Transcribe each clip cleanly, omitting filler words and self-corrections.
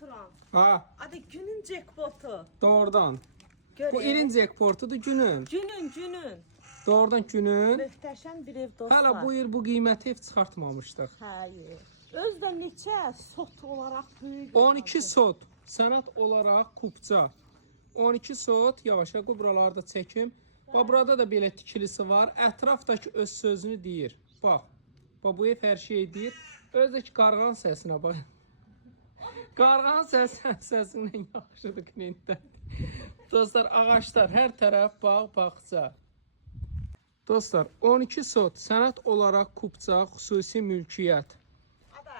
Turan. Ha, Adı günün jackpotu. doğrudan. Görək. Bu ilin jackpotudur günün. Günün. Doğrudan günün. Möhtəşəm bir ev dostlar. Hələ bu il bu qiyməti ev çıxartmamışdıq. Hayır. Özdə neçə sot olaraq böyük. 12 sot. Sənət olaraq kupça. 12 sot. Yavaşa buralarda çəkim. Bax, burada da belə tikilisi var. Ətrafdakı öz sözünü deyir. Bax. Bax, bu ev hər şey deyir. Özdəki qarğan səsinə bax. Qarğan səsindən yaxşıdır klientlər. Dostlar, ağaçlar, hər tərəf bağ, bağça. Dostlar, 12 sot sənət olaraq kupça, xüsusi mülkiyyət. Ada,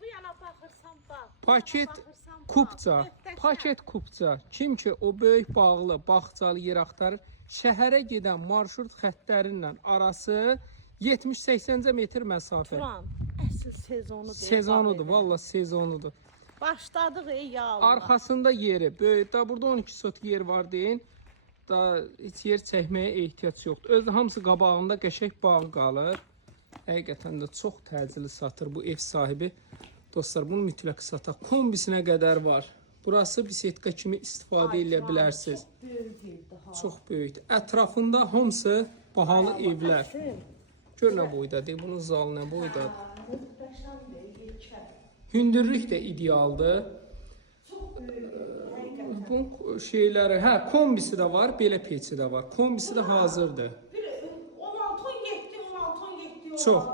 bu yana baxırsan bax. Paket Baxırsan bax. kupça, Möhtəşəm. paket kupça. Kim ki o böyük bağlı, bağçalı yer axtarır, şəhərə gedən marşrut xəttlərindən arası 70-80 metr məsafə. Turan, əsl sezonudur. Sezonudur, valla sezonudur. Başladıq ey ya Allah. Arxasında yeri böyük. Da burada 12 sot yer var deyin. Da heç yer çəkməyə ehtiyac yoxdur. Özü hamısı qabağında qəşəng bağ qalır. Həqiqətən də çox təcili satır bu ev sahibi. Dostlar, bunu mütləq satar. Kombisinə qədər var. Burası bisetka kimi istifadə edə bilərsiniz. Çox böyük evdir ha. Çox böyükdür. Ətrafında hamısı bahalı evlər. Gör nə boydadır. Bunun zalı nə boydadır. Möhtəşəmdir, yekə. Hündürlük də idealdır. Çox böyük. Bu şeyləri, hə, kombisi də var, belə peçi də var. Kombisi də hazırdır. Bir 16-17 olar. Çox.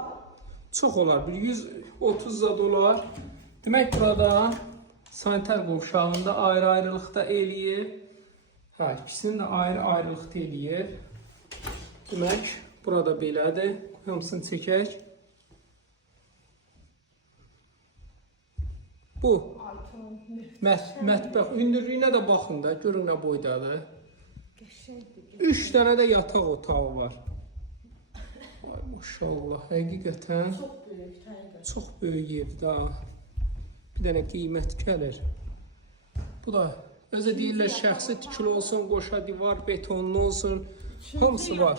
Çox olar. Bir 130 zad olar. Demək burada sanitar qovşağında ayrı-ayrılıqda eləyir. Hə, ikisini də ayrı-ayrılıqda eləyir. Demək, burada belədir. Hamısını çəkək. Bu mətbəx hündürlüyünə də baxın da, görün nə boydadır. Qəşəngdir. 3 dənə də yataq otağı var. Ay maşallah, həqiqətən Çox böyük, həqiqətən. çox böyük evdir ha. Bir dənə qiymət gəlir. Bu da özü deyirlər şəxsi tikili olsun, qoşa divar, betonlu olsun. Hamısı var.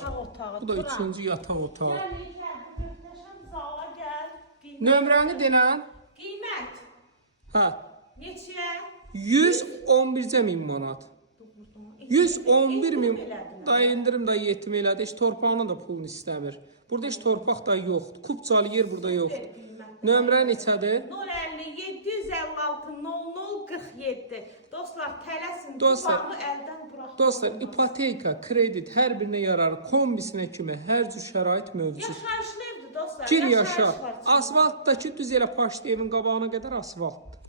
Bu da 3-cü yataq otağı. Gəl, möhtəşəm zala gəl. Nömrəni denən? Qiymət. Hə. Neçə? 111.000 manat. 111.000 da indirim da yetmə elədi. Heç torpağına da pulunu istəmir. Burada heç torpaq da yoxdur. Kupcalı yer burada yoxdur. Nömrə neçədir? 050-756-0047. Dostlar, tələsin. Dostlar, Bağı əldən buraxın. Dostlar, ipoteka, kredit hər birinə yarar. Kombisinə kimi hər cür şərait mövcud. Yaşayışlı evdir dostlar. Gir yaşayış yaşa. var. Asfaltdakı düz elə paşlı evin qabağına qədər asfaltdır.